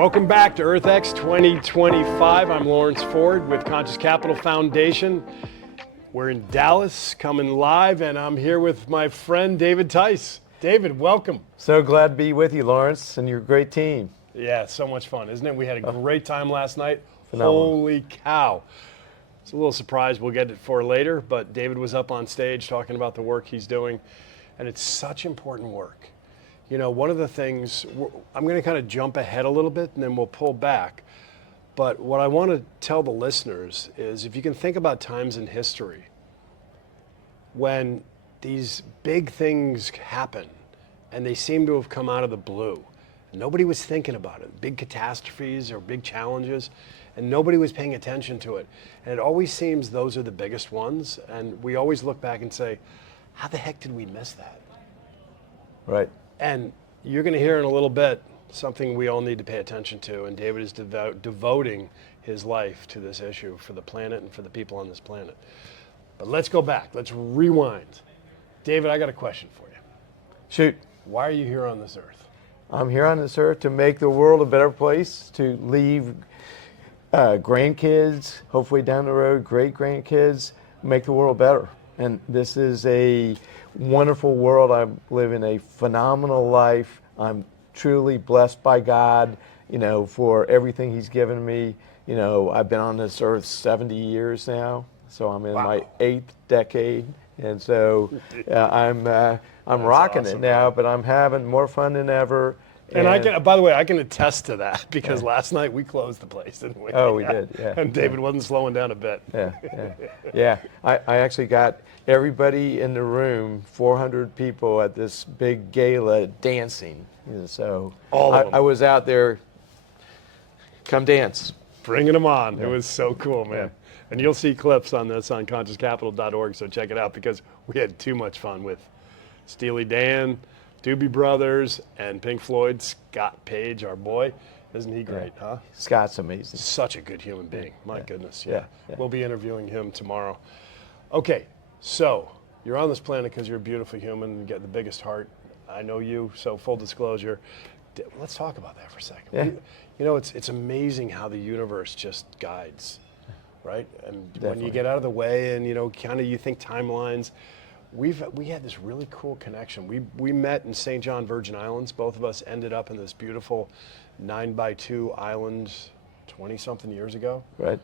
Welcome back to EarthX 2025. I'm Lawrence Ford with Conscious Capital Foundation. We're in Dallas, coming live, and I'm here with my friend David Tice. David, welcome. So glad to be with you, Lawrence, and your great team. Yeah, so much fun, isn't it? We had a great time last night. Phenomenal. Holy cow. It's a little surprise we'll get it for later, but David was up on stage talking about the work he's doing, and it's such important work. You know, one of the things, I'm going to kind of jump ahead a little bit and then we'll pull back. But what I want to tell the listeners is if you can think about times in history when these big things happen and they seem to have come out of the blue. Nobody was thinking about it, big catastrophes or big challenges, and nobody was paying attention to it. And it always seems those are the biggest ones. And we always look back and say, how the heck did we miss that? Right. And you're going to hear in a little bit something we all need to pay attention to, and David is devoting his life to this issue for the planet and for the people on this planet. But let's go back. Let's rewind. David, I got a question for you. Shoot. Why are you here on this earth? I'm here on this earth to make the world a better place, to leave grandkids, hopefully down the road, great-grandkids, make the world better. And this is a wonderful world. I'm living a phenomenal life. I'm truly blessed by God, you know, for everything He's given me. You know, I've been on this earth 70 years now, so I'm in my 8th decade, and so I'm rocking awesome, it now. man. But I'm having more fun than ever. And I can, by the way, I can attest to that because last night we closed the place, didn't we? Oh, we did, yeah. And David wasn't slowing down a bit. Yeah. I actually got everybody in the room, 400 people at this big gala dancing. And so All of them. I was out there, come dance. Bringing them on. It was so cool, man. And you'll see clips on this on consciouscapital.org, so check it out because we had too much fun with Steely Dan, Doobie Brothers, and Pink Floyd. Scott Page, our boy. Isn't he great, huh? Scott's amazing. Such a good human being. My goodness, Yeah. We'll be interviewing him tomorrow. Okay, so you're on this planet because you're a beautiful human. You get the biggest heart. I know you, so full disclosure. Let's talk about that for a second. Yeah. You know, it's amazing how the universe just guides, right? And when you get out of the way and, you know, kind of you think timelines, we had this really cool connection. We met in St. John, Virgin Islands. Both of us ended up in this beautiful 9x2 island 20-something years ago. Right.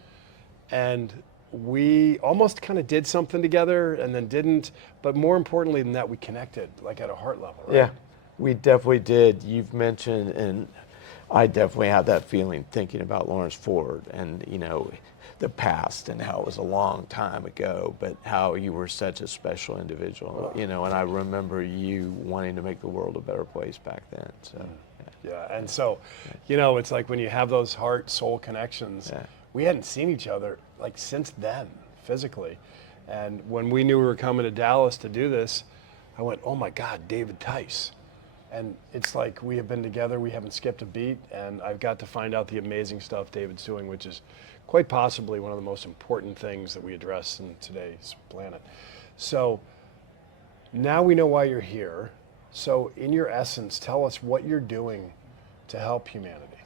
And we almost kind of did something together and then didn't. But more importantly than that, we connected, like at a heart level, right? Yeah, we definitely did. You've mentioned, and I definitely have that feeling thinking about Lawrence Ford and, you know, the past and how it was a long time ago, but how you were such a special individual, you know, and I remember you wanting to make the world a better place back then. So, yeah, and so, you know, it's like when you have those heart-soul connections, we hadn't seen each other like since then, physically. And when we knew we were coming to Dallas to do this, I went, oh my God, David Tice. And it's like we have been together, we haven't skipped a beat, and I've got to find out the amazing stuff David's doing, which is quite possibly one of the most important things that we address in today's planet. So now we know why you're here. So in your essence, tell us what you're doing to help humanity.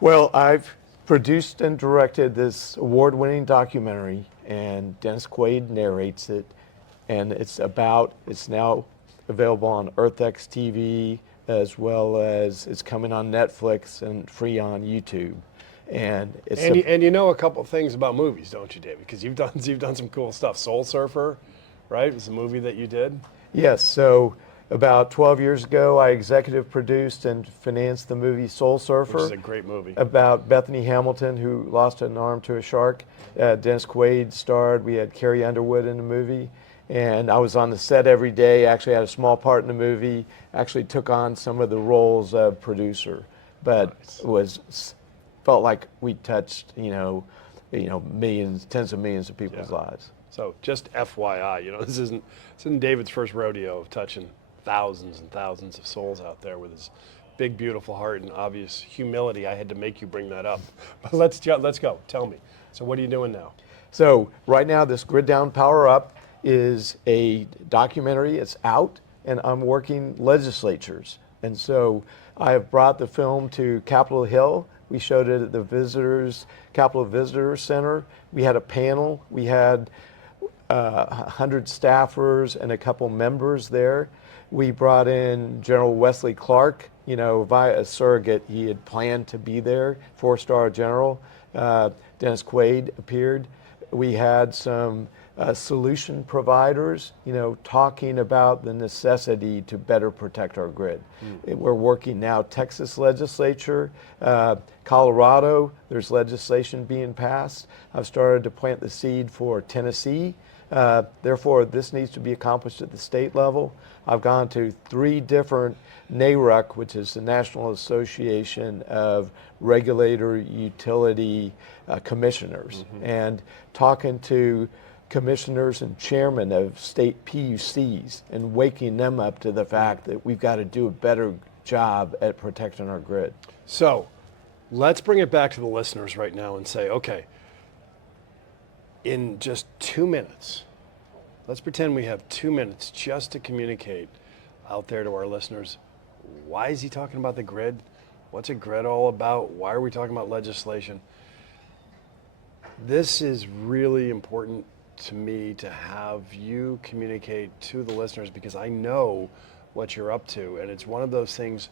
well, I've produced and directed this award-winning documentary, and Dennis Quaid narrates it, and it's now available on EarthX TV, as well as it's coming on Netflix and free on YouTube. And you know a couple of things about movies, don't you, David? Because you've done some cool stuff. Soul Surfer, right? It was a movie that you did. Yes. So about 12 years ago, I executive produced and financed the movie Soul Surfer. Which is a great movie. About Bethany Hamilton, who lost an arm to a shark. Dennis Quaid starred. We had Carrie Underwood in the movie. And I was on the set every day, actually had a small part in the movie, actually took on some of the roles of producer, but felt like we touched, you know, millions, tens of millions of people's lives. So just FYI, you know, this isn't David's first rodeo of touching thousands and thousands of souls out there with his big, beautiful heart and obvious humility. I had to make you bring that up. But let's go. Tell me. So what are you doing now? So right now, this Grid Down Power Up is a documentary. It's out, and I'm working legislatures And so I have brought the film to Capitol Hill. We showed it at the Capitol Visitor Center. We had a panel. We had 100 staffers and a couple members there. We brought in General Wesley Clark, via a surrogate. He had planned to be there, 4-star general. Dennis Quaid appeared. We had some solution providers, talking about the necessity to better protect our grid. We're working now, Texas legislature, Colorado, there's legislation being passed. I've started to plant the seed for Tennessee. Therefore, this needs to be accomplished at the state level. I've gone to 3 different NARUC, which is the National Association of Regulator Utility Commissioners, and talking to commissioners and chairmen of state PUCs and waking them up to the fact that we've got to do a better job at protecting our grid. So let's bring it back to the listeners right now and say, okay, in just 2 minutes, let's pretend we have 2 minutes just to communicate out there to our listeners. Why is he talking about the grid? What's a grid all about? Why are we talking about legislation? This is really important to me to have you communicate to the listeners, because I know what you're up to. And it's one of those things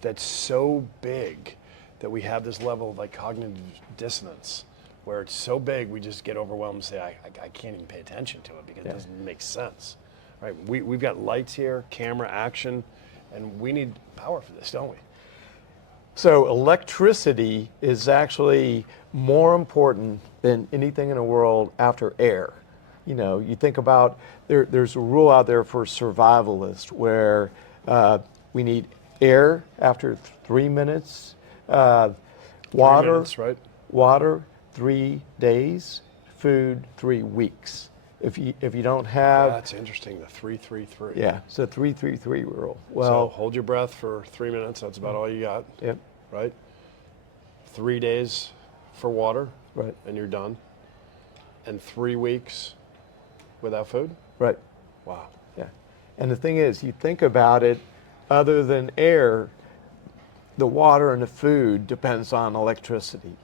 that's so big that we have this level of cognitive dissonance, where it's so big we just get overwhelmed and say, I can't even pay attention to it because it doesn't make sense. Right? We've got lights here, camera, action, and we need power for this, don't we? So electricity is actually more important than anything in the world after air. You think about, there's a rule out there for survivalists where we need air after 3 minutes, water, 3 minutes, right? Water 3 days, food 3 weeks. If you don't have, that's interesting, the 3-3-3. Yeah, it's a 3-3-3 rule. So hold your breath for 3 minutes. That's about all you got. Yep. Right. 3 days for water. Right. And you're done. And 3 weeks without food. Right. Wow. Yeah. And the thing is, you think about it, other than air, the water and the food depends on electricity.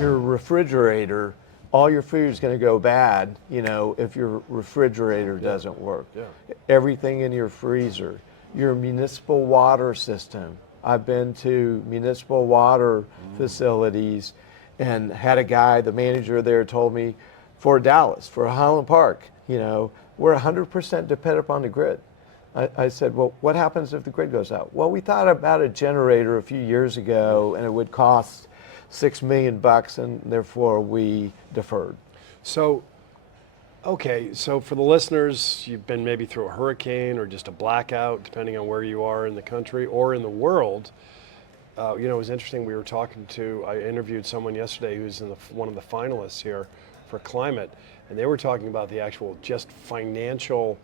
Your refrigerator, all your food is going to go bad, if your refrigerator doesn't work. Yeah. Everything in your freezer, your municipal water system. I've been to municipal water facilities and had a guy, the manager there told me, for Dallas, for Highland Park, we're 100% dependent upon the grid. I said, well, what happens if the grid goes out? Well, we thought about a generator a few years ago, and it would cost $6 million, and therefore we deferred. So, okay, so for the listeners, you've been maybe through a hurricane or just a blackout, depending on where you are in the country or in the world. It was interesting. I interviewed someone yesterday who's in one of the finalists here for climate, and they were talking about the actual just financial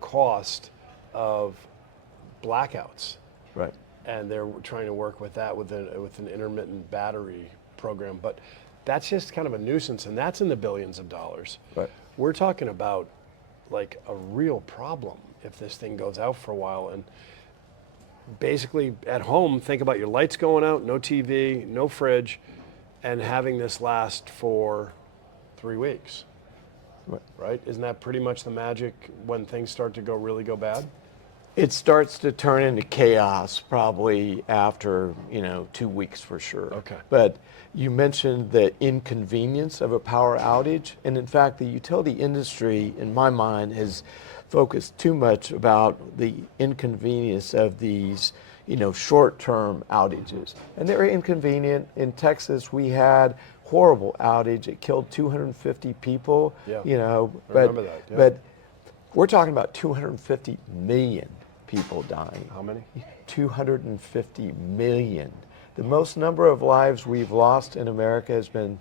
cost of blackouts. Right. And they're trying to work with that with an intermittent battery program. But that's just kind of a nuisance, and that's in the billions of dollars. Right. We're talking about a real problem if this thing goes out for a while. And basically at home, think about your lights going out, no TV, no fridge, and having this last for 3 weeks. Right? Isn't that pretty much the magic when things start to really go bad? It starts to turn into chaos probably after, 2 weeks for sure. Okay. But you mentioned the inconvenience of a power outage. And in fact, the utility industry, in my mind, has focused too much about the inconvenience of these, short-term outages. And they're inconvenient. In Texas, we had horrible outage. It killed 250 people. Yeah. But, I remember that. Yeah. But we're talking about 250 million people dying. How many? 250 million. The most number of lives we've lost in America has been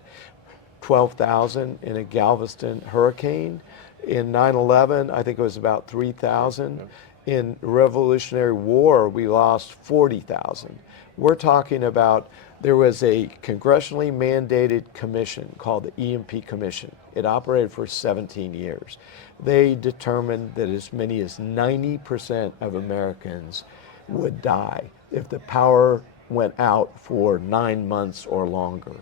12,000 in a Galveston hurricane. In 9/11, I think it was about 3,000. Yep. In Revolutionary War, we lost 40,000. We're talking about, there was a congressionally mandated commission called the EMP Commission. It operated for 17 years. They determined that as many as 90% of Americans would die if the power went out for 9 months or longer.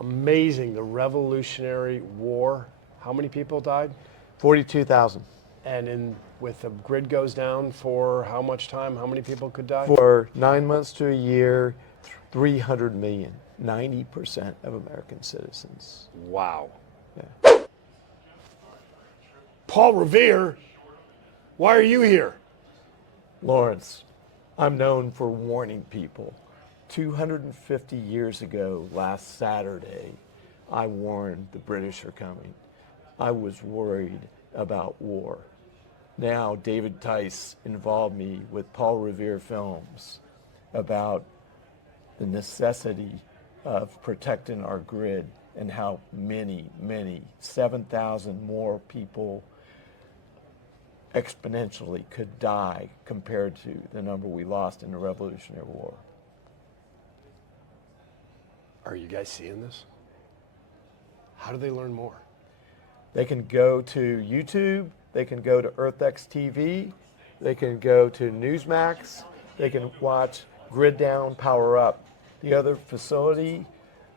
Amazing, the Revolutionary War. How many people died? 42,000. And with the grid goes down for how much time? How many people could die? For 9 months to a year, 300 million, 90% of American citizens. Wow. Yeah. Paul Revere, why are you here? Lawrence, I'm known for warning people. 250 years ago, last Saturday, I warned the British are coming. I was worried about war. Now, David Tice involved me with Paul Revere Films about the necessity of protecting our grid and how many, 7,000 more people exponentially could die compared to the number we lost in the Revolutionary War. Are you guys seeing this? How do they learn more? They can go to YouTube, they can go to EarthX TV, they can go to Newsmax, they can watch Grid Down, Power Up. The other facility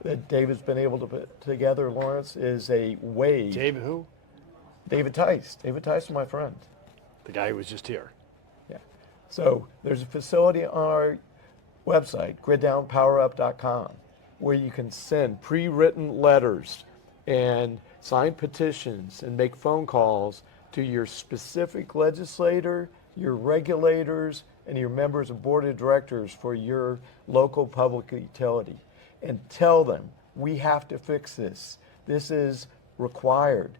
that David's been able to put together, Lawrence, is a wave. David who? David Tice. David Tice is my friend. The guy who was just here. Yeah. So there's a facility on our website, griddownpowerup.com, where you can send pre-written letters and sign petitions and make phone calls to your specific legislator, your regulators, and your members of board of directors for your local public utility, and tell them, we have to fix this. This is required.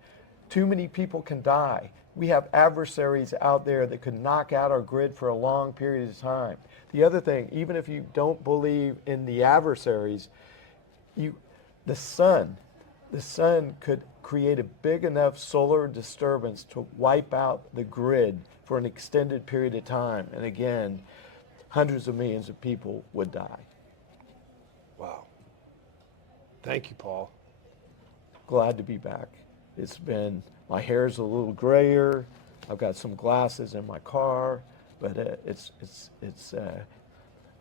Too many people can die. We have adversaries out there that could knock out our grid for a long period of time. The other thing, even if you don't believe in the adversaries, the sun could create a big enough solar disturbance to wipe out the grid for an extended period of time. And again, hundreds of millions of people would die. Wow. Thank you, Paul. Glad to be back. It's been, my hair's a little grayer. I've got some glasses in my car, but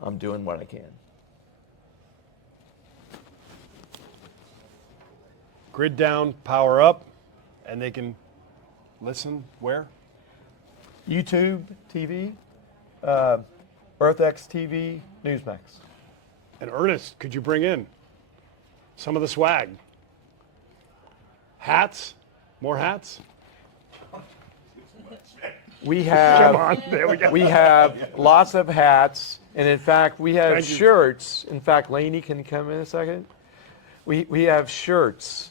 I'm doing what I can. Grid down, power up, and they can listen where? YouTube TV, EarthX TV, Newsmax. And Ernest, could you bring in some of the swag? Hats? More hats? We have, Come on, there we go. we have lots of hats, and in fact, we have Thank you. shirts. In fact, Lainey, can you come in a second? We have shirts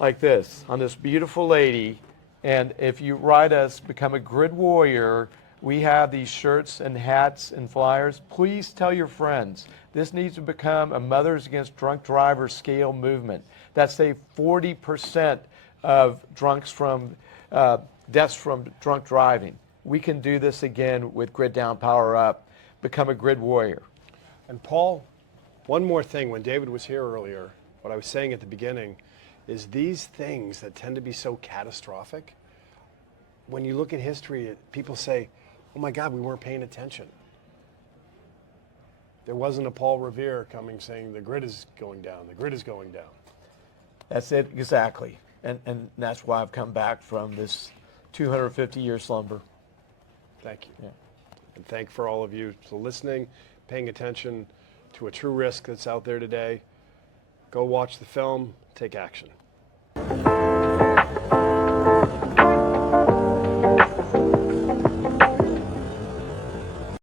like this on this beautiful lady, and if you write us, become a grid warrior, we have these shirts and hats and flyers. Please tell your friends. This needs to become a Mothers Against Drunk Drivers scale movement. That's a 40% of deaths from drunk driving. We can do this again with Grid Down, Power Up. Become a grid warrior. And Paul, one more thing. When David was here earlier, what I was saying at the beginning is these things that tend to be so catastrophic, when you look at history, people say, oh my God, we weren't paying attention. There wasn't a Paul Revere coming saying the grid is going down, the grid is going down. That's it, exactly. And that's why I've come back from this 250-year slumber. Thank you. Yeah. And thank for all of you for listening, paying attention to a true risk that's out there today. Go watch the film, take action.